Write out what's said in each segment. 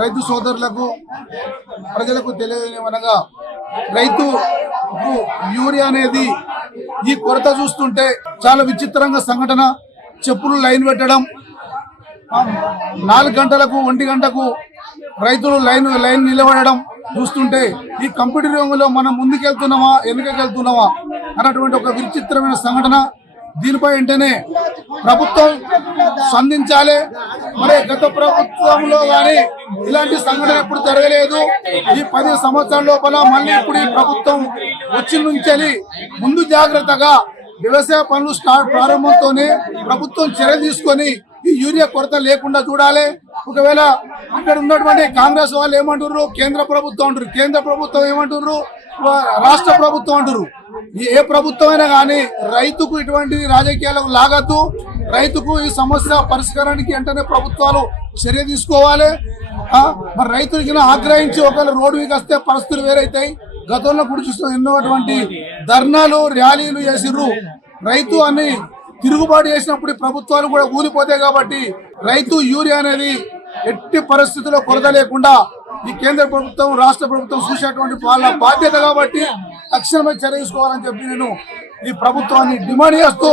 రైతు సోదరులకు ప్రజలకు తెలియనివనగా రైతు యూరియా అనేది ఈ కొరత చూస్తుంటే చాలా విచిత్రంగా సంఘటన. చెప్పులు లైన్ పెట్టడం, 4 గంటలకు 1 గంటకు రైతులు లైన్ నిలబడడం చూస్తుంటే ఈ కంప్యూటర్ రంగంలో మనం ముందుకెళ్తున్నామా వెనుకకెళ్తున్నామా అన్నటువంటి ఒక విచిత్రమైన సంఘటన. దీనిపై వెంటనే ప్రభుత్వం స్పందించాలి. మరి గత ప్రభుత్వంలో కానీ ఇలాంటి సంఘటన ఎప్పుడు జరగలేదు. ఈ 10 సంవత్సరాల లోపల మళ్ళీ ఇప్పుడు ఈ ప్రభుత్వం వచ్చి నుంచి ముందు జాగ్రత్తగా వ్యవసాయ పనులు ప్రారంభంతోనే ప్రభుత్వం చర్యలు తీసుకొని ఈ యూరియా కొరత లేకుండా చూడాలి. ఒకవేళ ఇక్కడ ఉన్నటువంటి కాంగ్రెస్ వాళ్ళు ఏమంటారు, కేంద్ర ప్రభుత్వం అంటారు, కేంద్ర ప్రభుత్వం ఏమంటారు, రాష్ట్ర ప్రభుత్వం అంటారు. ఏ ప్రభుత్వం అయినా కానీ రైతుకు ఇటువంటి రాజకీయాలకు లాగద్దు. రైతుకు ఈ సమస్య పరిష్కారానికి వెంటనే ప్రభుత్వాలు చర్య తీసుకోవాలి. మరి రైతులకి ఆగ్రహించి ఒకవేళ రోడ్డు మీకు వస్తే పరిస్థితులు వేరైతాయి. గతంలో కూడా చూస్తున్న ఎన్నోటువంటి ధర్నాలు ర్యాలీలు చేసిర్రు. రైతు అని తిరుగుబాటు చేసినప్పుడు ప్రభుత్వాలు కూడా ఊరిపోతాయి. కాబట్టి రైతు యూరియా అనేది ఎట్టి పరిస్థితుల్లో కొరత లేకుండా ఈ కేంద్ర ప్రభుత్వం రాష్ట్ర ప్రభుత్వం చూసేటువంటి వాళ్ళ బాధ్యత. కాబట్టి తక్షణమే చర్య తీసుకోవాలని చెప్పి నేను ఈ ప్రభుత్వాన్ని డిమాండ్ చేస్తూ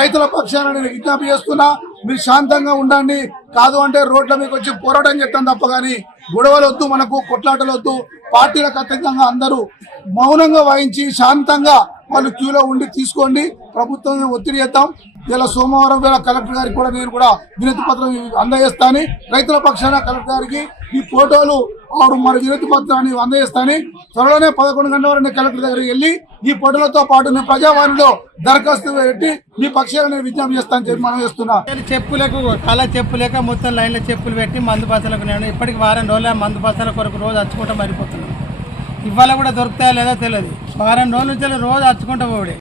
రైతుల పక్షాన నేను విజ్ఞప్తి చేస్తున్నా. మీరు శాంతంగా ఉండండి, కాదు అంటే రోడ్ల మీకు వచ్చి పోరాటం చేస్తాం తప్ప కానీ గొడవలు వద్దు, మనకు కొట్లాటలు వద్దు. పార్టీలకు అతీతంగా అందరూ మౌనంగా వహించి శాంతంగా వాళ్ళు క్యూలో ఉండి తీసుకోండి. ప్రభుత్వం ఒత్తిడి చేద్దాం. ఇలా సోమవారం వేళ కలెక్టర్ గారికి కూడా నేను కూడా వినతి పత్రం అందజేస్తాను. రైతుల పక్షాన కలెక్టర్ గారికి ఈ ఫోటోలు మరి వినతి పత్రాన్ని అందజేస్తాను. త్వరలోనే 11 గంటల వరకు కలెక్టర్ దగ్గరికి వెళ్ళి ఈ ఫోటోలతో పాటు నేను ప్రజావాణిలో దరఖాస్తు పెట్టి మీ పక్షాలను నేను విజ్ఞప్తి చేస్తానని చెప్పి మనం చేస్తున్నా. చెప్పులకు చెప్పులేక మొత్తం లైన్లో చెప్పులు పెట్టి మందు బస్తాలకు నేను ఇప్పటికి వారం రోజుల మందు బస్తాల కొరకు రోజు అచ్చుకుంటూ మరిపోతున్నాను. ఇవాళ కూడా దొరుకుతాయో లేదో తెలియదు. వారం రోజుల నుంచి రోజు అచ్చుకుంటూ పోవడే.